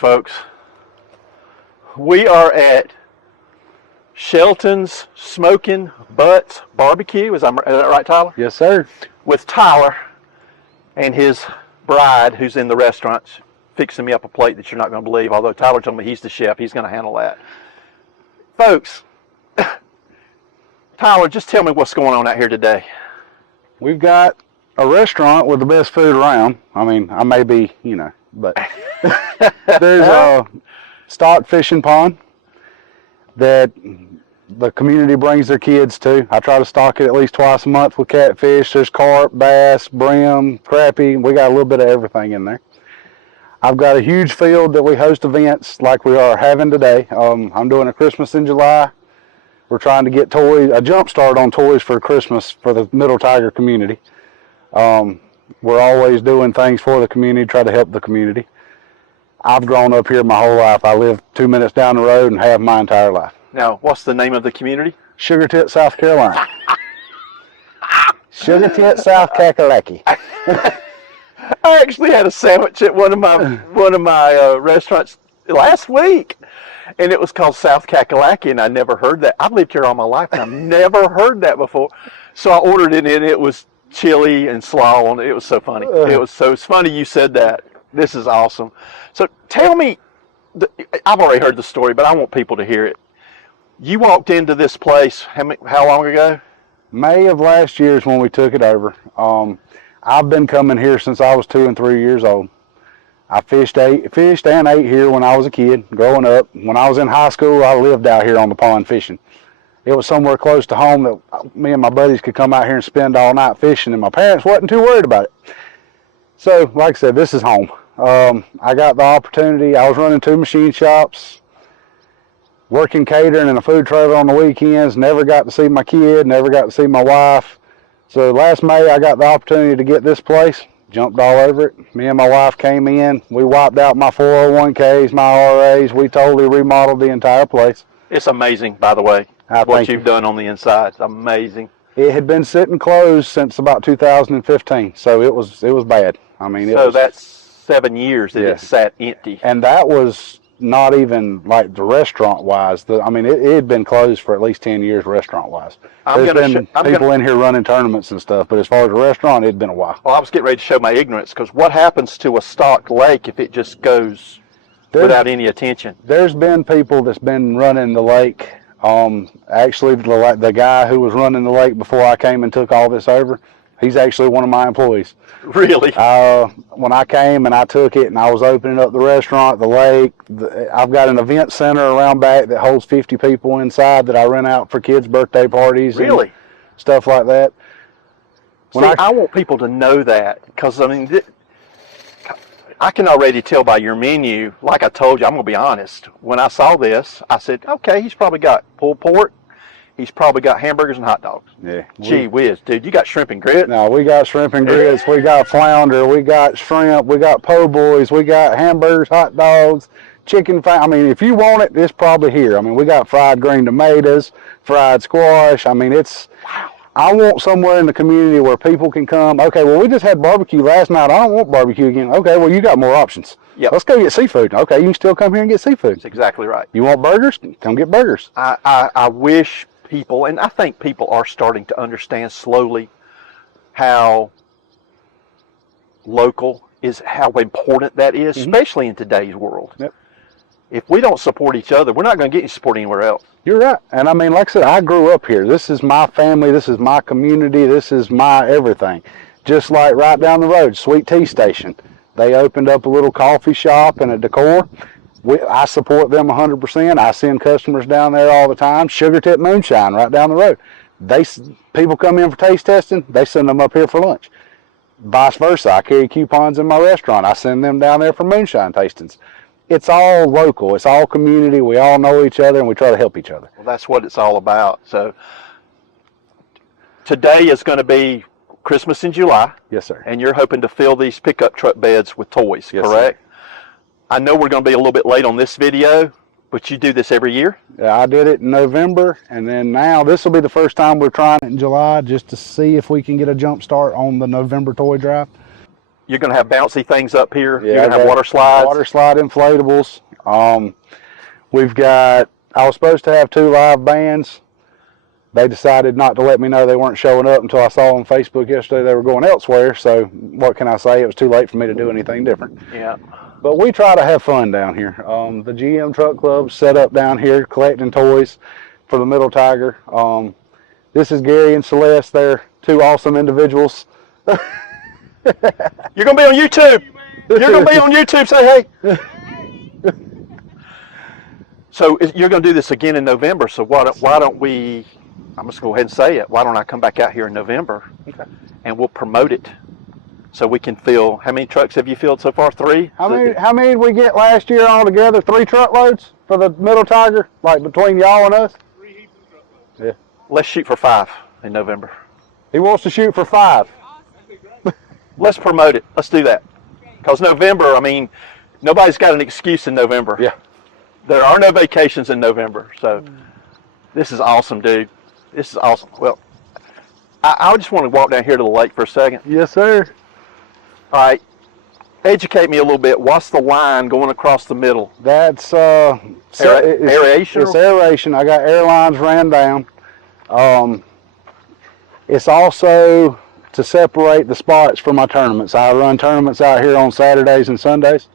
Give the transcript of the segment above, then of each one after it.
folks. We are at Sheltons Smoking Butts BBQ. Is that right, Tyler? Yes, sir. With Tyler and his bride, who's in the restaurant, fixing me up a plate that you're not going to believe. Although Tyler told me he's the chef, he's going to handle that. Folks, Tyler, just tell me what's going on out here today. We've got a restaurant with the best food around. I mean, I may be, but there's a stock fishing pond that the community brings their kids to. I try to stock it at least twice a month with catfish. There's carp, bass, brim, crappie. We got a little bit of everything in there. I've got a huge field that we host events like we are having today. I'm doing a Christmas in July. We're trying to get toys, a jump start on toys for Christmas for the Middle Tiger community. We're always doing things for the community, try to help the community. I've grown up here my whole life. I live 2 minutes down the road and have my entire life. Now, what's the name of the community? Sugar Tit, South Carolina. Sugar Tit, South Kakalaki. I actually had a sandwich at one of my restaurants last week, and it was called South Kakalaki, and I never heard that. I've lived here all my life, and I've never heard that before. So I ordered it, and it was chili and slaw, and it was so funny. It's funny you said that. This is awesome. So tell me, I've already heard the story, but I want people to hear it. You walked into this place how long ago? May of last year is when we took it over. I've been coming here since I was 2 and 3 years old. I fished and ate here when I was a kid, growing up. When I was in high school, I lived out here on the pond fishing. It was somewhere close to home that me and my buddies could come out here and spend all night fishing, and my parents wasn't too worried about it. So, like I said, this is home. I got the opportunity. I was running 2 machine shops, working catering in a food trailer on the weekends. Never got to see my kid, never got to see my wife. So last May, I got the opportunity to get this place, jumped all over it. Me and my wife came in. We wiped out my 401ks, my RAs. We totally remodeled the entire place. It's amazing, by the way, what you've done on the inside. It's amazing. It had been sitting closed since about 2015, so it was bad. I mean, that's 7 years that it sat empty. And that was not even like the restaurant-wise. I mean, it had been closed for at least 10 years restaurant-wise. There's been people in here running tournaments and stuff, but as far as the restaurant, it had been a while. Well, I was getting ready to show my ignorance, because what happens to a stocked lake if it just goes without any attention? There's been people that's been running the lake. Actually, the guy who was running the lake before I came and took all this over, he's actually one of my employees. Really? When I came and I took it and I was opening up the restaurant, the lake, I've got an event center around back that holds 50 people inside that I rent out for kids' birthday parties. Really? And stuff like that. I want people to know that, because, I mean, I can already tell by your menu, like I told you, I'm going to be honest. When I saw this, I said, okay, he's probably got pulled pork. He's probably got hamburgers and hot dogs. Yeah. Gee whiz, dude, you got shrimp and grits? No, we got shrimp and grits. We got flounder. We got shrimp. We got po' boys. We got hamburgers, hot dogs, chicken. I mean, if you want it, it's probably here. I mean, we got fried green tomatoes, fried squash. I mean, wow. I want somewhere in the community where people can come. Okay, well, we just had barbecue last night. I don't want barbecue again. Okay, well, you got more options. Yep. Let's go get seafood. Okay, you can still come here and get seafood. That's exactly right. You want burgers? Come get burgers. I wish people, and I think people are starting to understand slowly how local is, how important that is, especially in today's world. Yep. If we don't support each other, we're not going to get any support anywhere else. You're right. And I mean, like I said, I grew up here. This is my family. This is my community. This is my everything. Just like right down the road, Sweet Tea Station. They opened up a little coffee shop and a decor. I support them 100%. I send customers down there all the time. Sugar Tit Moonshine right down the road. People come in for taste testing. They send them up here for lunch. Vice versa. I carry coupons in my restaurant. I send them down there for moonshine tastings. It's all local. It's all community. We all know each other, and we try to help each other. Well, that's what it's all about. So today is going to be Christmas in July. Yes, sir. And you're hoping to fill these pickup truck beds with toys, yes, correct? Sir. I know we're going to be a little bit late on this video, but you do this every year? Yeah, I did it in November, and then now this will be the first time we're trying it in July just to see if we can get a jump start on the November toy drive. You're going to have bouncy things up here. Yeah, You're going to have water slides. Water slide inflatables. We've got, I was supposed to have 2 live bands. They decided not to let me know they weren't showing up until I saw on Facebook yesterday they were going elsewhere. So what can I say? It was too late for me to do anything different. Yeah. But we try to have fun down here. The GM Truck Club's set up down here collecting toys for the Middle Tiger. This is Gary and Celeste. They're 2 awesome individuals. You're going to be on YouTube. You're going to be on YouTube. Say hey. So you're going to do this again in November. So why don't we, I'm just going to go ahead and say it. Why don't I come back out here in November and we'll promote it so we can fill, how many trucks have you filled so far? 3? How many did we get last year altogether? 3 truckloads for the Middle Tiger, like between y'all and us? 3 heaps of truckloads. Yeah. Let's shoot for 5 in November. He wants to shoot for 5. Let's promote it. Let's do that. Because November, I mean, nobody's got an excuse in November. Yeah. There are no vacations in November. So this is awesome, dude. This is awesome. Well, I just want to walk down here to the lake for a second. Yes, sir. All right. Educate me a little bit. What's the line going across the middle? That's aeration? It's aeration. I got air lines ran down. It's also to separate the spots for my tournaments. I run tournaments out here on Saturdays and Sundays.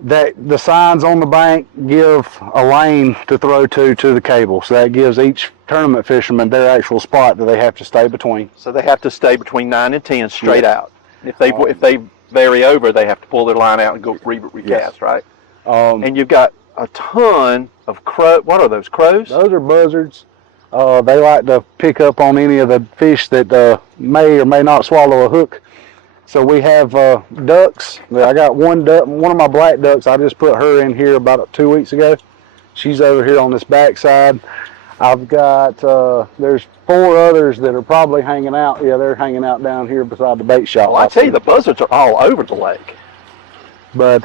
That the signs on the bank give a lane to throw to the cable. So that gives each tournament fisherman their actual spot that they have to stay between. So they have to stay between 9 and 10 straight out. If they vary over, they have to pull their line out and go recast, yes. right? And you've got a ton of crow. What are those, crows? Those are buzzards. They like to pick up on any of the fish that may or may not swallow a hook. So we have ducks. I got one duck, one of my black ducks. I just put her in here about 2 weeks ago. She's over here on this back side. I've got, there's 4 others that are probably hanging out. Yeah, they're hanging out down here beside the bait shop. Well, I tell you, the buzzards are all over the lake. But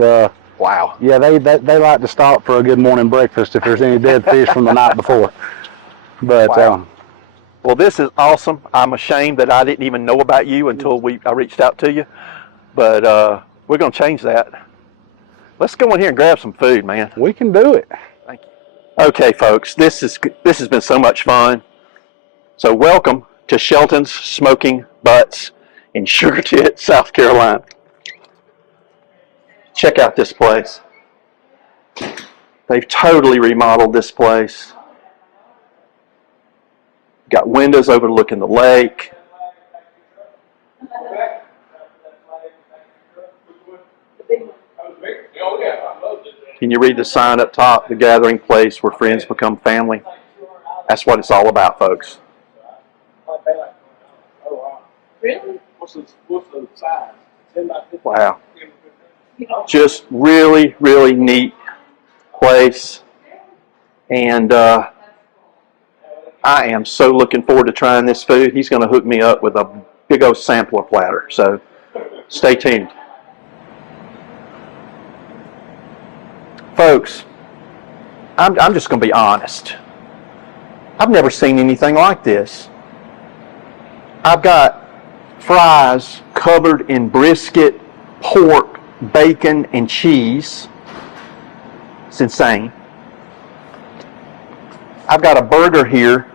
wow. Yeah, they like to stop for a good morning breakfast if there's any dead fish from the night before. But wow. Well, this is awesome. I'm ashamed that I didn't even know about you until I reached out to you. But we're going to change that. Let's go in here and grab some food, man. We can do it. Thank you. Okay, folks, this has been so much fun. So welcome to Sheltons Smoking Butts in Sugar Tit, South Carolina. Check out this place. They've totally remodeled this place. Got windows overlooking the lake. Can you read the sign up top? The gathering place where friends become family. That's what it's all about, folks. Really? What's the size? 10 by 15? Wow. Just really, really neat place. And I am so looking forward to trying this food. He's going to hook me up with a big old sampler platter. So stay tuned. Folks, I'm just going to be honest. I've never seen anything like this. I've got fries covered in brisket, pork, bacon, and cheese. It's insane. I've got a burger here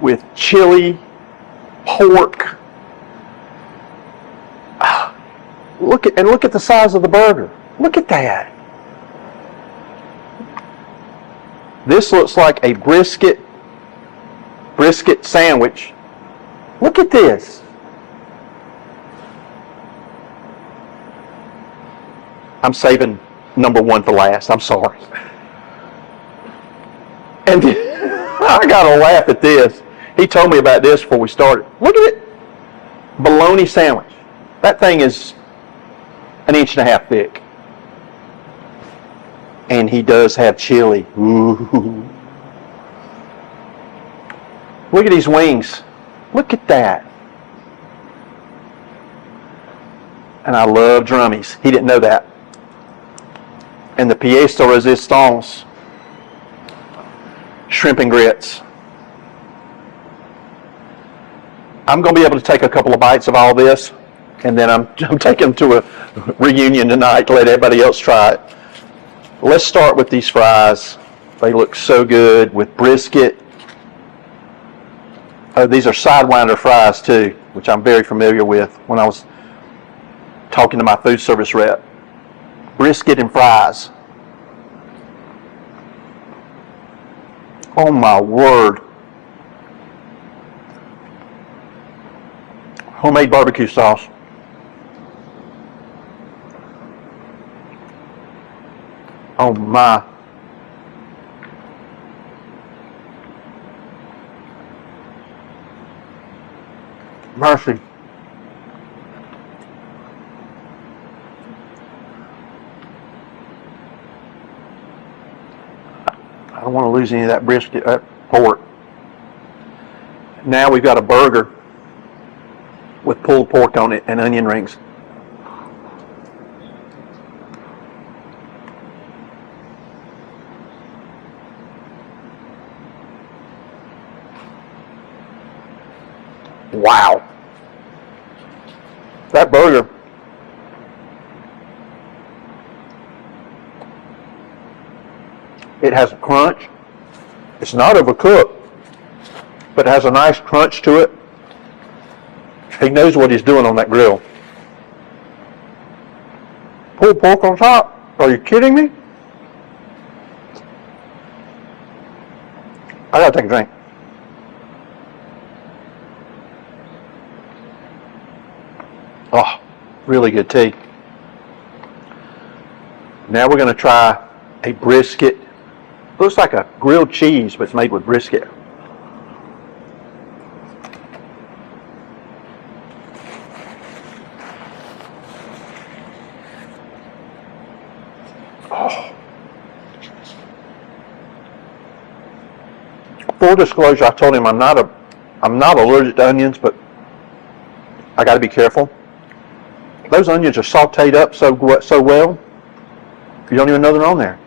with chili, pork. Look at the size of the burger. Look at that. This looks like a brisket sandwich. Look at this. I'm saving number 1 for last. I'm sorry. And I gotta laugh at this. He told me about this before we started. Look at it. Bologna sandwich. That thing is 1.5 inches thick. And he does have chili. Ooh. Look at these wings. Look at that. And I love drummies. He didn't know that. And the pièce de résistance, shrimp and grits. I'm going to be able to take a couple of bites of all this, and then I'm taking them to a reunion tonight to let everybody else try it. Let's start with these fries. They look so good with brisket. Oh, these are Sidewinder fries too, which I'm very familiar with when I was talking to my food service rep. Brisket and fries. Oh my word. Homemade barbecue sauce. Oh my. Mercy. I don't want to lose any of that brisket, pork. Now we've got a burger with pulled pork on it and onion rings. Wow. That burger. It has a crunch. It's not overcooked, but it has a nice crunch to it. He knows what he's doing on that grill. Pulled pork on top? Are you kidding me? I gotta take a drink. Oh, really good tea. Now we're going to try a brisket. Looks like a grilled cheese, but it's made with brisket. Oh. Full disclosure, I told him I'm not allergic to onions, but I got to be careful. Those onions are sauteed up so well, you don't even know they're on there.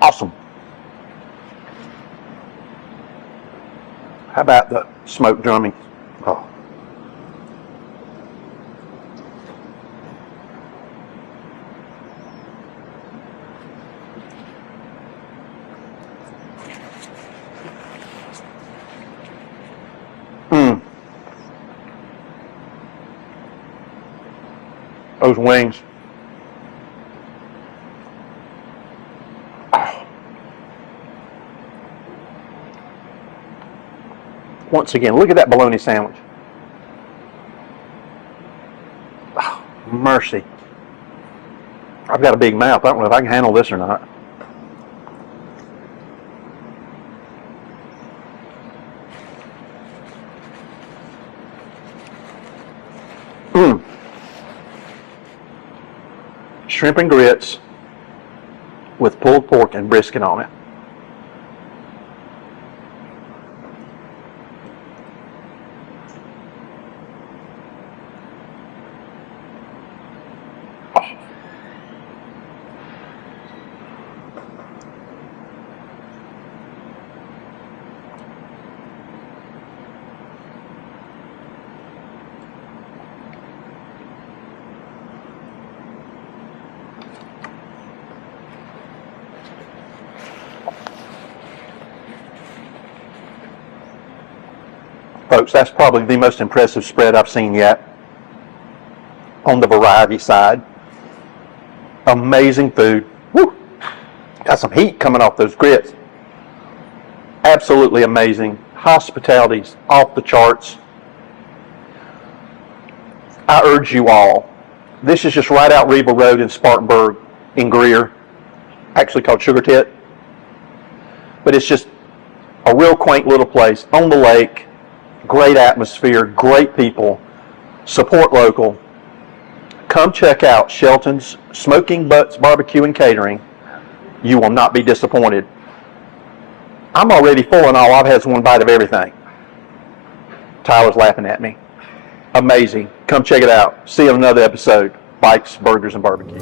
Awesome. How about the smoked drumming? Oh. Those wings. Oh. Once again, look at that bologna sandwich. Oh, mercy. I've got a big mouth. I don't know if I can handle this or not. Shrimp and grits with pulled pork and brisket on it. Oh. Folks, that's probably the most impressive spread I've seen yet on the variety side. Amazing food. Woo! Got some heat coming off those grits. Absolutely amazing. Hospitality's off the charts. I urge you all. This is just right out Riva Road in Spartanburg in Greer, actually called Sugar Tit. But it's just a real quaint little place on the lake. Great atmosphere, great people, support local. Come check out Sheltons Smoking Butts BBQ and Catering. You will not be disappointed. I'm already full and all. I've had one bite of everything. Tyler's laughing at me. Amazing. Come check it out. See you on another episode. Bites, Burgers, and Barbecue.